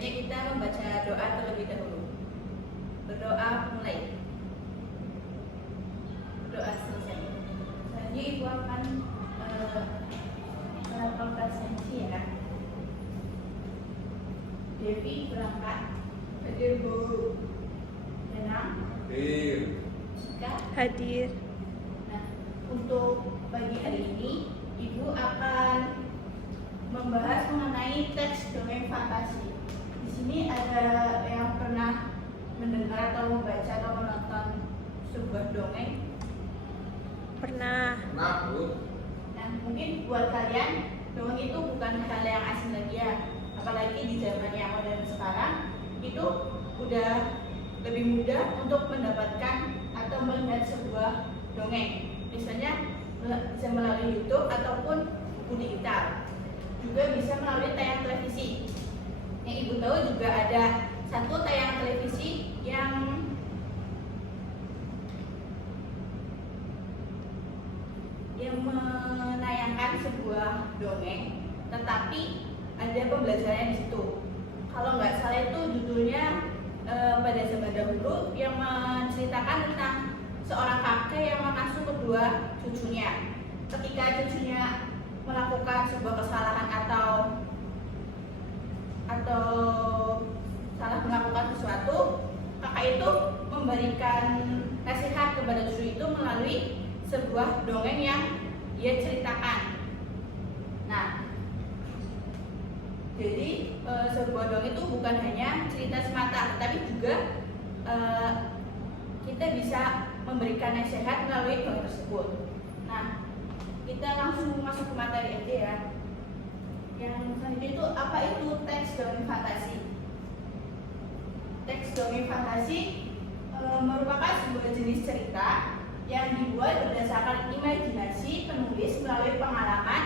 baiknya kita membaca doa terlebih dahulu. Berdoa mulai. Doa selesai. Selanjutnya ibu akan melakukan presensi ya. Devi berangkat. Hadir Bu. Danang. Hadir. Sika. Hadir. Nah, untuk pagi hari ini ibu akan membahas mengenai teks dongeng fantasi. Di sini ada yang pernah mendengar atau membaca atau menonton sebuah dongeng? Pernah. Nah, Bu. Nah, mungkin buat kalian dongeng itu bukan hal yang asing lagi ya. Apalagi di zaman yang modern sekarang, itu udah lebih mudah untuk mendapatkan atau melihat sebuah dongeng. Misalnya bisa melalui YouTube ataupun buku digital. Juga bisa melalui tayangan televisi. Yang ibu tahu juga ada satu tayangan televisi yang menayangkan sebuah dongeng, tetapi ada pembelajaran di situ. Kalau nggak salah itu judulnya pada zaman dahulu yang menceritakan tentang seorang kakek yang mengasuh kedua cucunya. Ketika cucunya melakukan sebuah kesalahan atau salah melakukan sesuatu, kakak itu memberikan nasihat kepada cucu itu melalui sebuah dongeng yang dia ceritakan. Nah, jadi sebuah dongeng itu bukan hanya cerita semata, tapi juga kita bisa memberikan nasihat melalui dongeng tersebut. Nah, kita langsung masuk ke materi aja ya. Yang selanjutnya itu apa itu teks dongeng fantasi? Teks dongeng fantasi merupakan sebuah jenis cerita yang dibuat berdasarkan imajinasi penulis melalui pengalaman,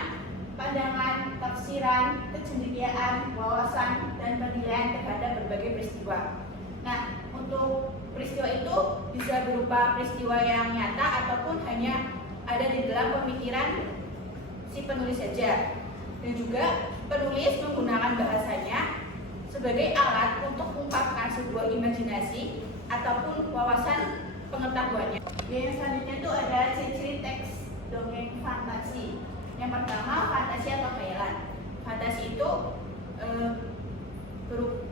pandangan, tafsiran, kecendekiaan, wawasan, dan penilaian terhadap berbagai peristiwa. Nah, untuk peristiwa itu bisa berupa peristiwa yang nyata ataupun hanya ada di dalam pemikiran si penulis saja. Dan juga penulis menggunakan bahasanya sebagai alat untuk mengungkapkan sebuah imajinasi ataupun wawasan pengetahuannya. Yang selanjutnya itu ada ciri-ciri teks dongeng fantasi. Yang pertama, fantasi atau khayalan. Fantasi itu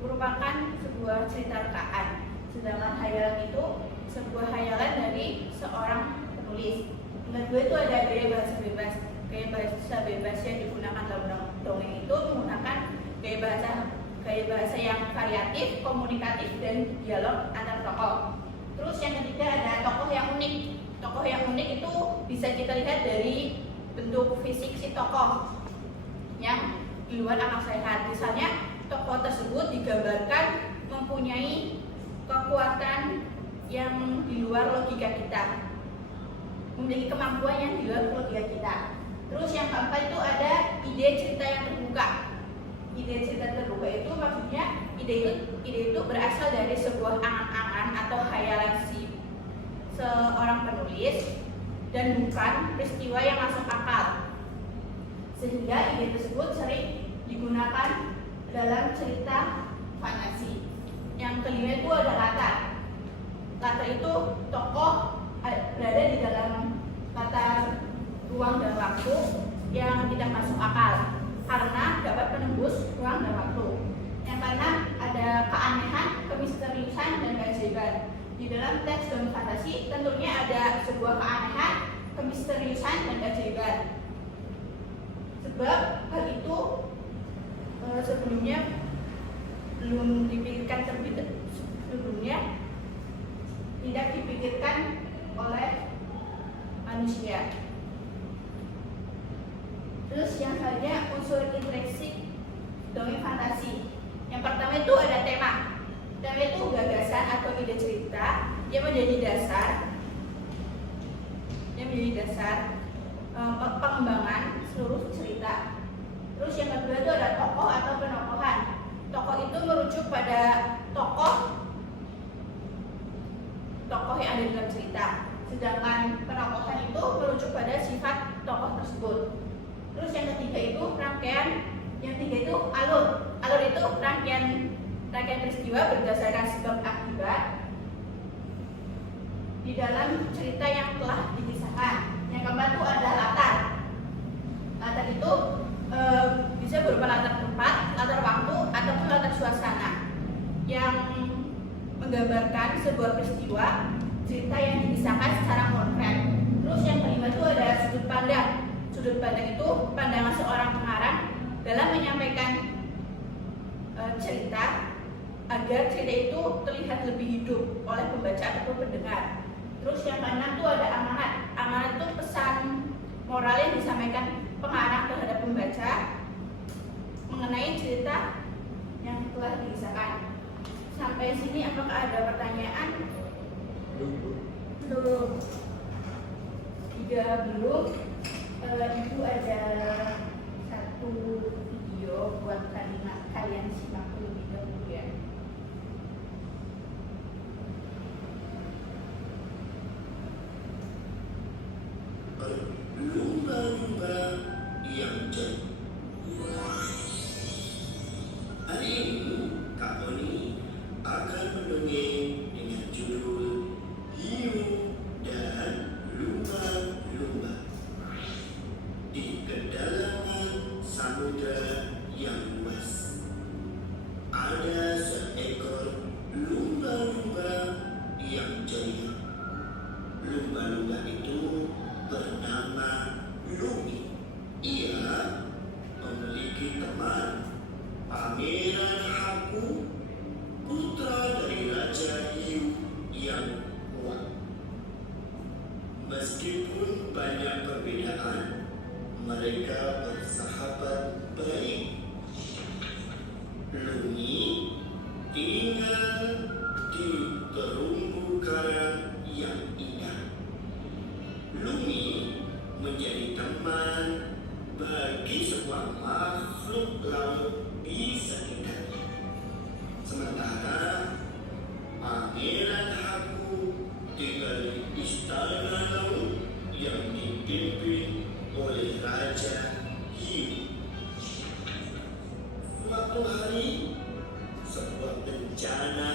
merupakan sebuah cerita rekaan, sedangkan khayalan itu sebuah khayalan dari seorang penulis. Yang kedua itu ada gaya bahasa bebas. Gaya bahasa bebas yang digunakan dalam dongeng itu menggunakan gaya bahasa yang variatif, komunikatif, dan dialog antar tokoh. Terus yang ketiga ada tokoh yang unik. Tokoh yang unik itu bisa kita lihat dari bentuk fisik si tokoh yang di luar akal sehat. Misalnya tokoh tersebut digambarkan mempunyai kekuatan yang di luar logika kita, memiliki kemampuan yang di luar logika kita. Terus yang keempat itu ada ide cerita yang terbuka. Ide cerita terbuka itu maksudnya ide itu berasal dari sebuah angan-angan atau khayalan seorang penulis dan bukan peristiwa yang masuk akal, sehingga ide tersebut sering digunakan dalam cerita fantasi. Yang kelima itu ada latar. Latar itu tokoh berada di dalam latar ruang dan waktu yang tidak masuk akal karena dapat menembus ruang dan waktu. Yang karena ada keanehan, kemisteriusan, dan keajaiban. Di dalam teks dongeng fantasi tentunya ada sebuah keanehan, kemisteriusan, dan keajaiban. Sebab hal itu sebelumnya belum dipikirkan sebelumnya tidak dipikirkan oleh manusia. Terus yang selanjutnya unsur intrinsik dongeng fantasi. Yang pertama itu ada tema. Tema itu gagasan atau ide cerita yang menjadi dasar pengembangan seluruh cerita. Terus yang kedua itu ada tokoh atau penokohan. Tokoh itu merujuk pada tokoh yang ada dalam cerita. Sedangkan penokohan itu merujuk pada sifat tokoh tersebut. Terus yang ketiga itu rangkaian, yang tiga itu alur. Alur itu rangkaian rangkaian peristiwa berdasarkan sebab akibat di dalam cerita yang telah dikisahkan. Yang keempat itu ada latar. Latar itu bisa berupa latar tempat, latar waktu, ataupun latar suasana yang menggambarkan sebuah peristiwa cerita yang dikisahkan secara konkret. Terus yang kelima itu ada sudut pandang. Sudut pandang itu pandangan seorang pengarang dalam menyampaikan cerita agar cerita itu terlihat lebih hidup oleh pembaca atau pendengar. Terus yang keenam itu ada amanat. Amanat itu pesan moral yang disampaikan pengarang terhadap pembaca mengenai cerita yang telah dikisahkan. Sampai sini apakah ada pertanyaan? Belum. 3 belum. Ibu ada satu video buat kalian simak terlebih dahulu ya. Lumba-lumba yang jatuh. Hari ini Kak Oni akan mendongeng dengan judul Hiu dan Lumba-lumba. Di kedalaman samudra yang luas, ada seekor lumba-lumba yang ceria. Lumba-lumba itu bernama Lumi. Ia memiliki teman, Pangeran Haku, putra dari Raja Hiu yang kuat. Meskipun banyak perbedaan, mereka bersahabat baik. Lumi tinggal di terumbu karang yang indah. Lumi menjadi teman bagi semua makhluk laut di sekitarnya. Sementara Pangeran Haku tinggal di istana laut yang dipimpin oleh Raja Hiu. Suatu hari, sebuah bencana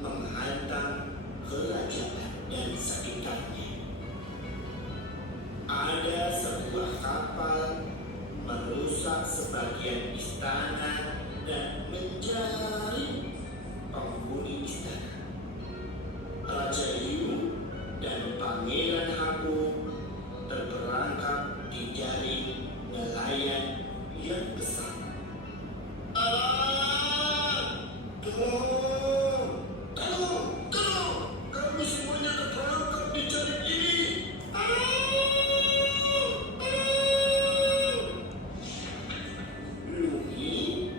menghantam kerajaan dan sekitarnya. Ada sebuah kapal merusak sebagian istana dan mencari penghuni istana. Raja Hiu dan Pangeran Haku terperangkap di jaring nelayan yang besar. Tolong, kami semuanya terperangkap di jaring ini. Lumi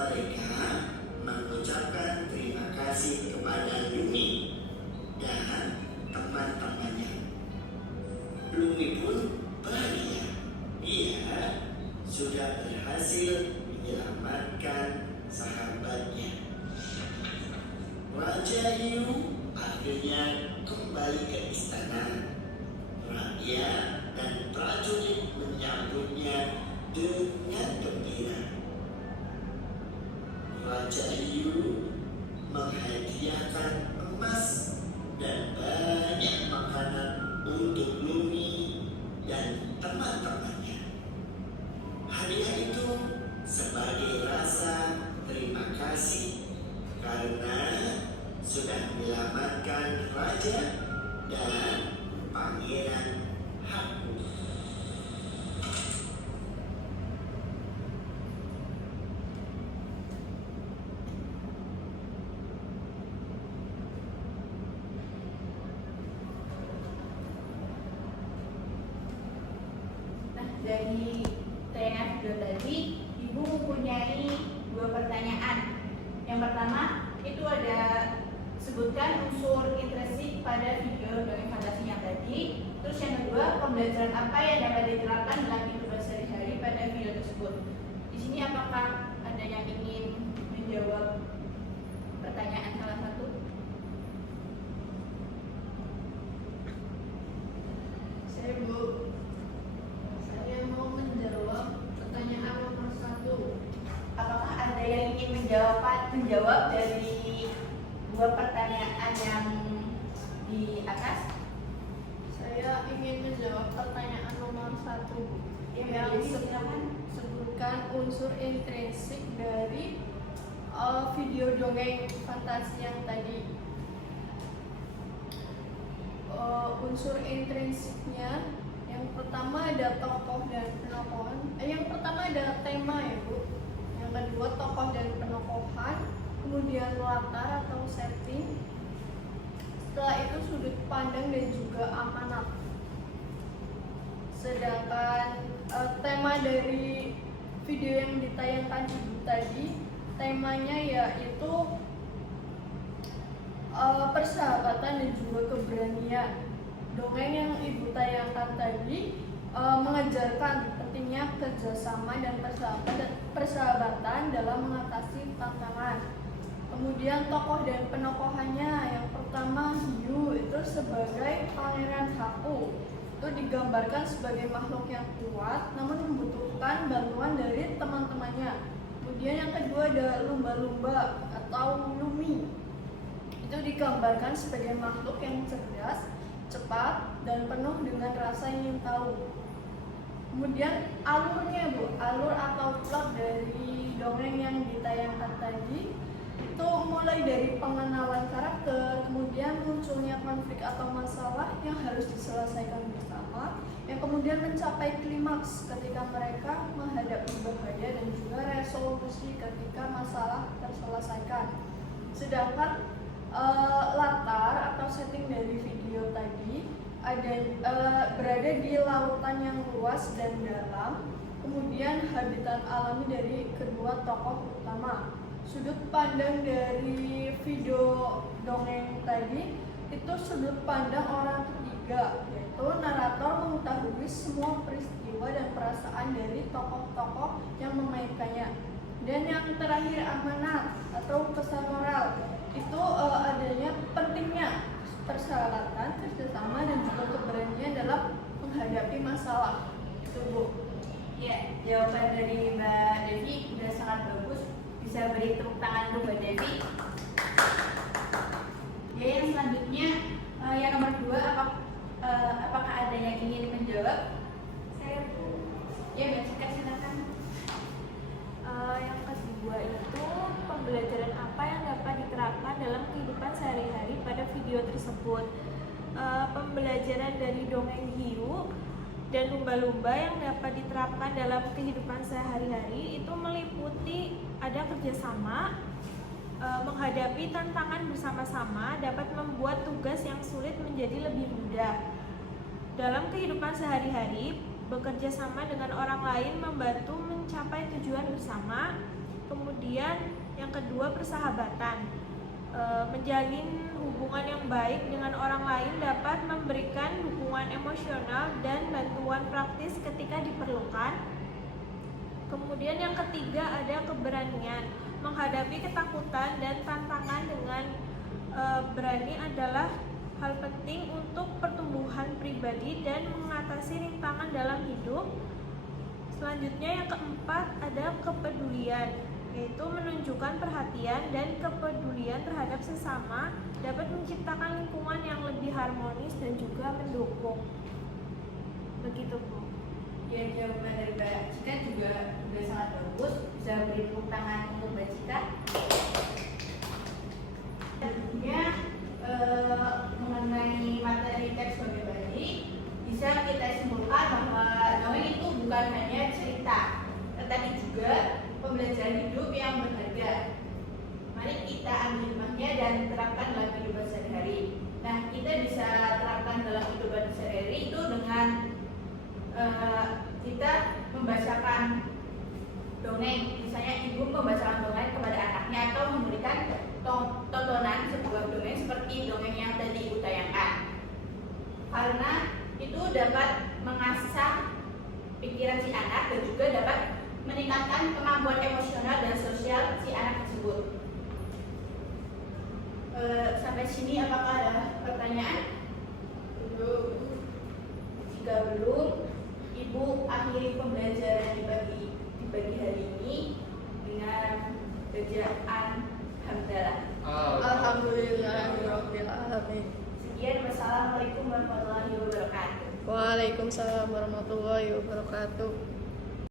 mereka mengucapkan terima kasih kepada Lumi dan teman-temannya. Lumi pun bahagia. Ia sudah berhasil menyelamatkan sahabatnya. Raja Hiu akhirnya kembali ke istana. Rakyat dan prajurit menyambutnya dengan gembira. Raja Hiu menghadiahkan emas dan banyak makanan untuk Lumi dan teman-temannya. Hadiah itu sebagai rasa terima kasih karena sudah menyelamatkan raja dan pangeran Haku. Nah, dari tayangan video tadi, Ibu mempunyai 2 pertanyaan. Yang pertama, itu ada sebutkan unsur intrinsik pada video dongeng fantasi yang tadi. Terus yang kedua, pembelajaran apa yang dapat diterapkan dalam kehidupan sehari-hari pada video tersebut. Di sini apakah ada yang ingin menjawab pertanyaan salah satu? Saya Bu, saya mau menjawab pertanyaan nomor 1. Apakah ada yang ingin menjawab dari 2 pertanyaan yang di atas? Saya ingin menjawab pertanyaan nomor 1 yang sebutkan unsur intrinsik dari video dongeng fantasi yang tadi. Unsur intrinsiknya yang pertama ada tokoh dan penokohan. Yang pertama ada tema ya Bu. Yang kedua tokoh dan penokohan. Kemudian latar atau setting. Setelah itu sudut pandang dan juga amanat. Sedangkan tema dari video yang ditayangkan Ibu tadi, temanya yaitu persahabatan dan juga keberanian. Dongeng yang Ibu tayangkan tadi mengajarkan pentingnya kerjasama dan persahabatan dalam mengatasi tantangan. Kemudian tokoh dan penokohannya, yang pertama Hiu itu sebagai pangeran Haku, itu digambarkan sebagai makhluk yang kuat namun membutuhkan bantuan dari teman-temannya. Kemudian yang kedua ada lumba-lumba atau Lumi, itu digambarkan sebagai makhluk yang cerdas, cepat, dan penuh dengan rasa ingin tahu. Kemudian alurnya Bu, alur atau plot dari dongeng yang ditayangkan tadi itu mulai dari pengenalan karakter, kemudian munculnya konflik atau masalah yang harus diselesaikan bersama, yang kemudian mencapai klimaks ketika mereka menghadapi bahaya dan juga resolusi ketika masalah terselesaikan. Sedangkan latar atau setting dari video tadi berada di lautan yang luas dan dalam, kemudian habitat alami dari kedua tokoh utama. Sudut pandang dari video dongeng tadi itu sudut pandang orang ketiga, yaitu narator mengetahui semua peristiwa dan perasaan dari tokoh-tokoh yang memainkannya. Dan yang terakhir amanat atau pesan moral, itu adanya pentingnya persahabatan, kerjasama, dan juga keberanian dalam menghadapi masalah. Itu Bu. Ya, jawaban dari Mbak Devi sudah sangat bagus. Bisa beri tepuk tangan untuk Mbak Devi. Ya, yang selanjutnya yang nomor 2, apakah ada yang ingin menjawab? Saya Bu. Ya, Mbak Cika, silakan. Yang kedua itu pembelajaran apa yang dapat diterapkan dalam kehidupan sehari-hari pada video tersebut. Pembelajaran dari dongeng Hiu dan lumba-lumba yang dapat diterapkan dalam kehidupan sehari-hari itu meliputi ada kerjasama, menghadapi tantangan bersama-sama dapat membuat tugas yang sulit menjadi lebih mudah. Dalam kehidupan sehari-hari, bekerja sama dengan orang lain membantu mencapai tujuan bersama. Kemudian yang kedua, persahabatan. Menjalin hubungan yang baik dengan orang lain dapat memberikan dukungan emosional dan bantuan praktis ketika diperlukan. Kemudian yang ketiga ada keberanian. Menghadapi ketakutan dan tantangan dengan berani adalah hal penting untuk pertumbuhan pribadi dan mengatasi rintangan dalam hidup. Selanjutnya yang keempat ada kepedulian, yaitu menunjukkan perhatian dan kepedulian terhadap sesama dapat menciptakan lingkungan yang lebih harmonis dan juga mendukung. Begitu, Bu. Ya, jawaban dari Mbak Cika juga sudah sangat bagus. Bisa beri tepuk tangan untuk Mbak Cika. Tentunya mengenai materi teks sebagai tadi, bisa kita simpulkan bahwa dongeng itu bukan hanya cerita, tetapi juga pembelajaran hidup yang berharga. Mari kita ambil hikmahnya dan terapkan dalam kehidupan sehari-hari. Nah, kita bisa terapkan dalam kehidupan sehari-hari itu dengan kita membacakan dongeng. Misalnya ibu membacakan dongeng kepada anaknya atau memberikan tontonan sebuah dongeng seperti dongeng yang tadi ibu tayangkan. Karena itu dapat mengasah pikiran si anak dan juga dapat meningkatkan kemampuan emosional dan sosial si anak tersebut. Sampai sini apakah ada pertanyaan? Belum. Jika belum, Ibu akhiri pembelajaran di pagi hari ini dengan bacaan hamdalah. Alhamdulillahirabbil alamin. Sekian, wassalamualaikum warahmatullahi wabarakatuh. Waalaikumsalam warahmatullahi wabarakatuh.